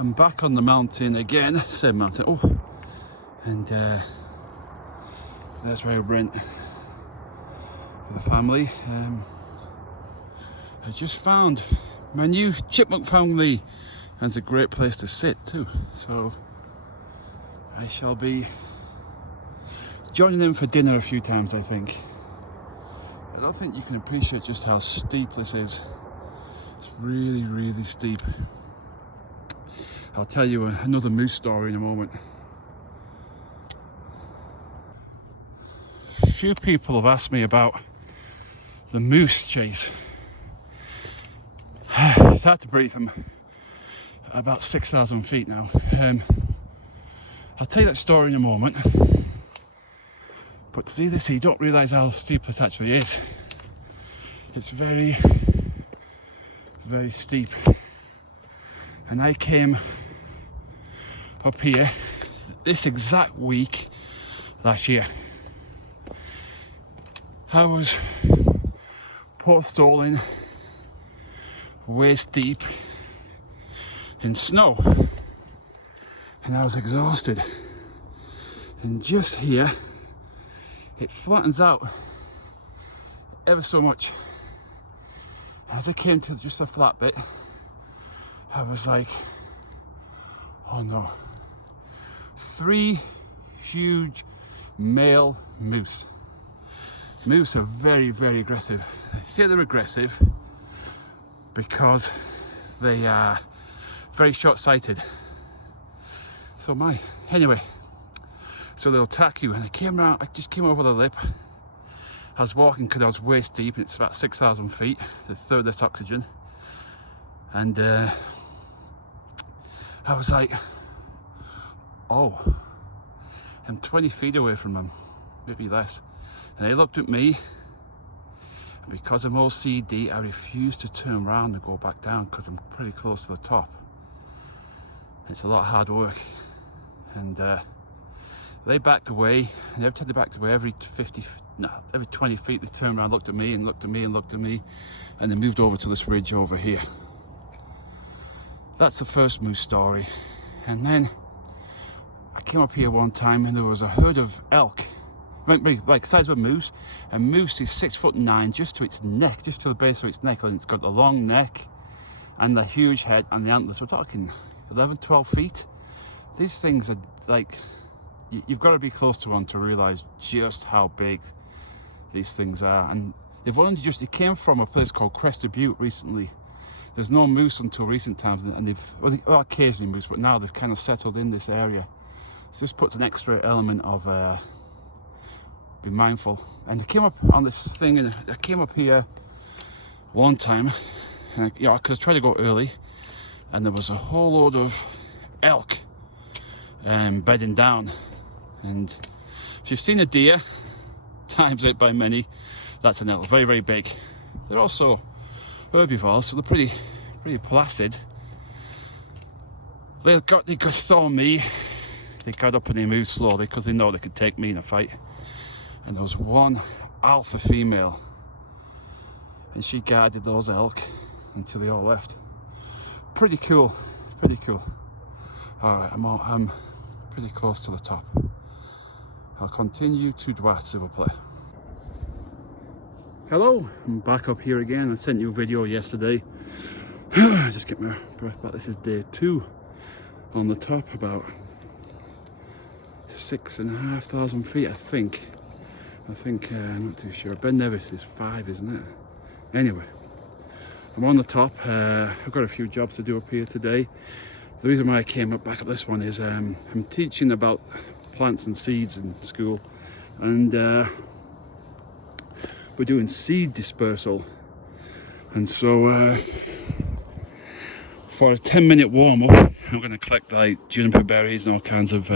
I'm back on the mountain again, same mountain. Oh, and that's where I went with the family. I just found my new chipmunk family, and it's a great place to sit too. So I shall be joining them for dinner a few times, I think. I don't think you can appreciate just how steep this is. It's really, really steep. I'll tell you another moose story in a moment. A few people have asked me about the moose chase. It's hard to breathe. I'm about 6,000 feet now. I'll tell you that story in a moment. But to see this, you don't realise how steep this actually is. It's very, very steep. And I came up here this exact week last year. I was post-stalling, waist deep in snow, and I was exhausted. And just here, it flattens out ever so much. As I came to just a flat bit, I was like, oh no. 3 huge male moose. Moose are very, very aggressive. I say they're aggressive because they are very short-sighted. So they'll attack you. And I just came over the lip. I was walking because I was waist deep, and it's about 6,000 feet, the third less oxygen. And I was like, oh, I'm 20 feet away from them, maybe less. And they looked at me, and because I'm OCD, I refused to turn around and go back down because I'm pretty close to the top. It's a lot of hard work. And they backed away, and every time they backed away, every 20 feet, they turned around, looked at me, and looked at me, and looked at me, and they moved over to this ridge over here. That's the first moose story. And then I came up here one time, and there was a herd of elk, like size of a moose. A moose is 6'9", just to its neck, just to the base of its neck, and it's got the long neck and the huge head and the antlers. We're talking 11, 12 feet. These things are like, you've got to be close to one to realize just how big these things are. And it came from a place called Crested Butte recently. There's no moose until recent times, and well, occasionally moose, but now they've kind of settled in this area. So this puts an extra element of be mindful. And I came up on this thing, and I came up here one time, and I tried to go early, and there was a whole load of elk bedding down. And if you've seen a deer times it by many, that's an elk. Very, very big. They're also herbivores, so they're pretty placid. They saw me. They got up and they moved slowly because they know they could take me in a fight. And there was one alpha female, and she guarded those elk until they all left. Pretty cool, pretty cool. All right, I'm pretty close to the top. I'll continue to droite, s'il vous plaît. Hello, I'm back up here again. I sent you a video yesterday. Just get my breath back. This is day 2 on the top, about 6,500 feet, I think. I'm not too sure. Ben Nevis is 5, isn't it? Anyway, I'm on the top. I've got a few jobs to do up here today. The reason why I came back up this one is I'm teaching about plants and seeds in school, and we're doing seed dispersal. And so for a 10-minute warm-up, I'm going to collect like juniper berries and all kinds of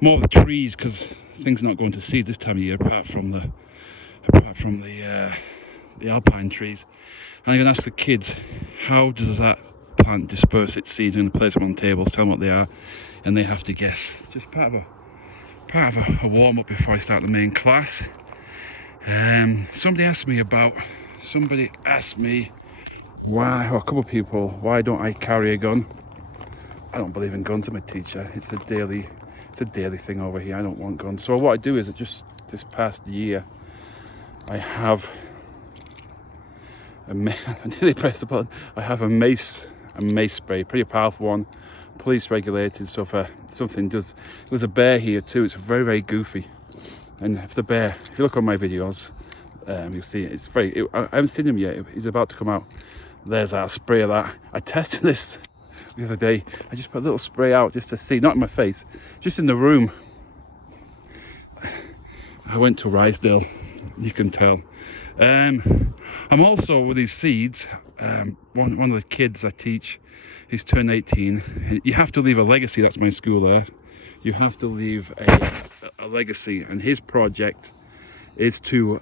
more of the trees, because things are not going to seed this time of year apart from the alpine trees. And I'm going to ask the kids, how does that plant disperse its seeds? I'm going to place them on tables, tell them what they are, and they have to guess. Just part of a warm-up before I start the main class. Somebody asked me why, or a couple of people, why don't I carry a gun? I don't believe in guns. I'm a teacher. It's a daily thing over here. I don't want guns. So what I do is, just this past year, I have I nearly pressed the button. I have a mace spray, pretty powerful one, police regulated. So if something does, there's a bear here too. It's very, very goofy. And if you look on my videos, you'll see it. It's very. I haven't seen him yet. He's about to come out. There's our spray of that. I tested this the other day. I just put a little spray out just to see, not in my face, just in the room. I went to Rysdale, you can tell. I'm also with these seeds. One of the kids I teach, he's turned 18. You have to leave a legacy. That's my school there. You have to leave a legacy, and his project is to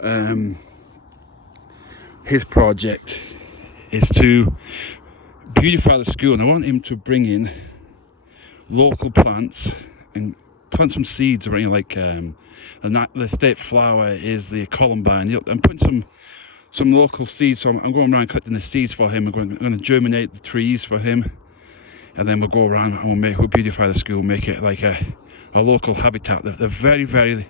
beautify the school, and I want him to bring in local plants and plant some seeds around, like the state flower is the columbine. I'm putting some local seeds, so I'm going around collecting the seeds for him. I'm going to germinate the trees for him, and then we'll go around and we'll beautify the school, make it like a local habitat. They're very, very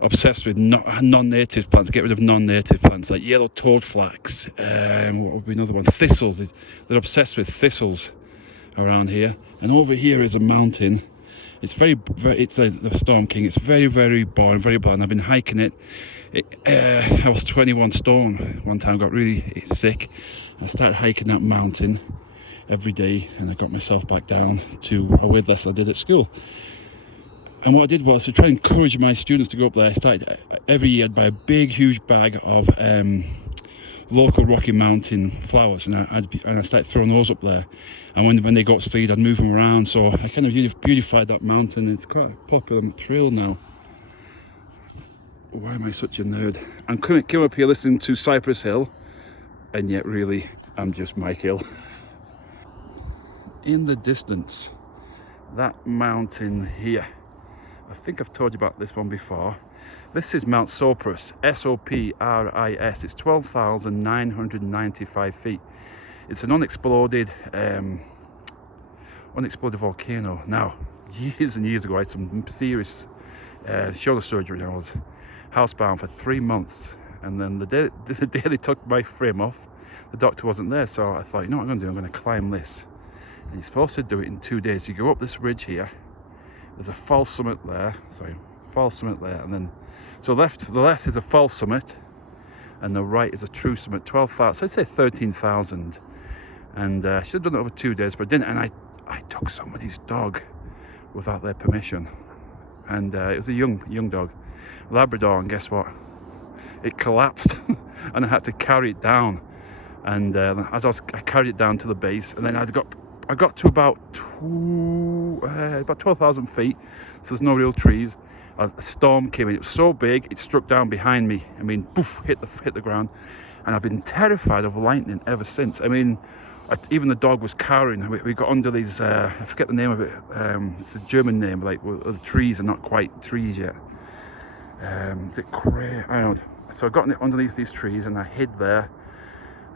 obsessed with non-native plants. Get rid of non-native plants like yellow toadflax. What would be another one? Thistles. They're obsessed with thistles around here. And over here is a mountain. It's it's the Storm King. It's very, very boring, very bland. I've been hiking it. I was 21 stone one time, got really sick. I started hiking that mountain every day, and I got myself back down to a weight lesson I did at school. And what I did was to try and encourage my students to go up there. I started every year, I'd buy a big, huge bag of local Rocky Mountain flowers, and I started throwing those up there. And when they got seed, I'd move them around. So I kind of beautified that mountain. It's quite a popular trail now. Why am I such a nerd? I'm coming up here listening to Cypress Hill, and yet really I'm just Mike Hill. In the distance, that mountain here, I think I've told you about this one before. This is Mount Sopris, S-O-P-R-I-S. It's 12,995 feet. It's an unexploded volcano. Now, years and years ago, I had some serious shoulder surgery, and I was housebound for 3 months. And then the day they took my frame off, the doctor wasn't there. So I thought, you know what I'm going to do? I'm going to climb this. And you're supposed to do it in 2 days. You go up this ridge here. There's a false summit there. And then, so the left is a false summit, and the right is a true summit. 12,000. So I'd say 13,000. And I should have done it over 2 days, but I didn't. And I took somebody's dog without their permission, and it was a young dog, Labrador. And guess what? It collapsed, and I had to carry it down. And I carried it down to the base, and then I got to about 12,000 feet, so there's no real trees. A storm came in. It was so big, it struck down behind me. I mean, poof, hit the ground. And I've been terrified of lightning ever since. I mean, even the dog was cowering. We got under these, I forget the name of it. It's a German name, like the trees are not quite trees yet. Is it cray? I don't know. So I got underneath these trees and I hid there.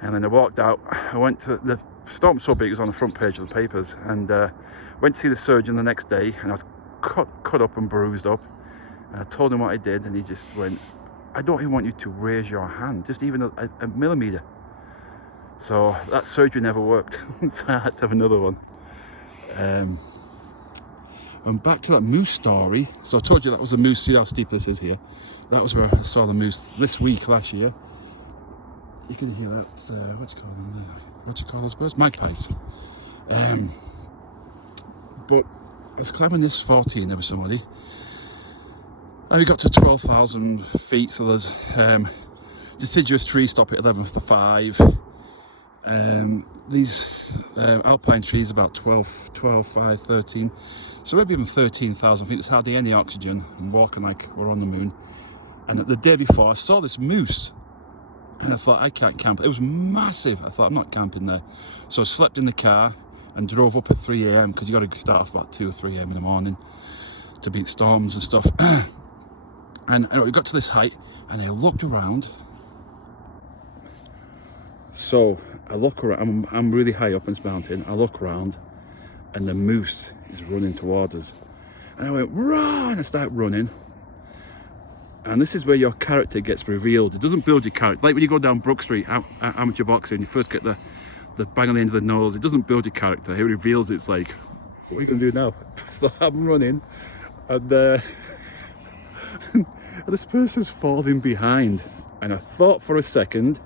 And then I walked out. I went to the storm was so big it was on the front page of the papers, and went to see the surgeon the next day, and I was cut up and bruised up. And I told him what I did, and he just went, I don't even want you to raise your hand, just even a millimeter. So that surgery never worked. So I had to have another one. And back to that moose story. So I told you that was a moose. See how steep this is here. That was where I saw the moose this week last year. You can hear that, what do you call those birds? Magpies. But I was climbing this 14 there with somebody, and we got to 12,000 feet, so there's deciduous trees stop at 11:05. These alpine trees about 12, 5, 13, so maybe even 13,000 feet. There's hardly any oxygen, and walking like we're on the moon. And the day before I saw this moose, and I thought, I can't camp. It was massive. I thought, I'm not camping there. So I slept in the car and drove up at 3 a.m. because you got to start off about 2 or 3 a.m. in the morning to beat storms and stuff. And we got to this height, and I looked around, So I look around, I'm really high up in this mountain. I look around and the moose is running towards us. And I went, run! I start running. And this is where your character gets revealed. It doesn't build your character. Like when you go down Brook Street, amateur boxing, you first get the bang on the end of the nose. It doesn't build your character. It reveals it's like, what are you going to do now? So I'm running and this person's falling behind. And I thought for a second,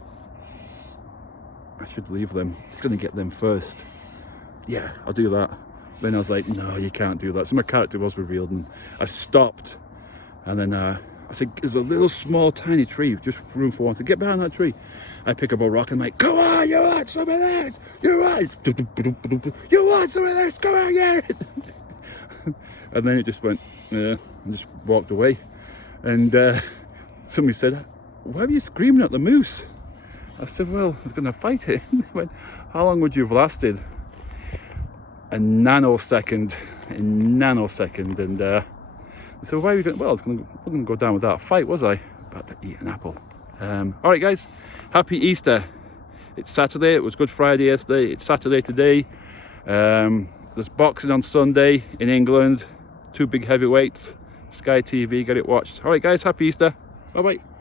I should leave them. It's going to get them first. Yeah, I'll do that. Then I was like, no, you can't do that. So my character was revealed and I stopped. And then I said, there's a little small tiny tree, just room for one. So get behind that tree. I pick up a rock and I'm like, come on, you want some of this? You want? You want some of this? Come on, get it. And then it just went, yeah, and just walked away. And somebody said, why were you screaming at the moose? I said, well, I was going to fight it. And they went, how long would you have lasted? A nanosecond. And so why are we going? Well, I wasn't going to go down without a fight, was I? About to eat an apple. All right, guys. Happy Easter. It's Saturday. It was Good Friday yesterday. It's Saturday today. There's boxing on Sunday in England. 2 big heavyweights. Sky TV. Get it watched. All right, guys. Happy Easter. Bye bye.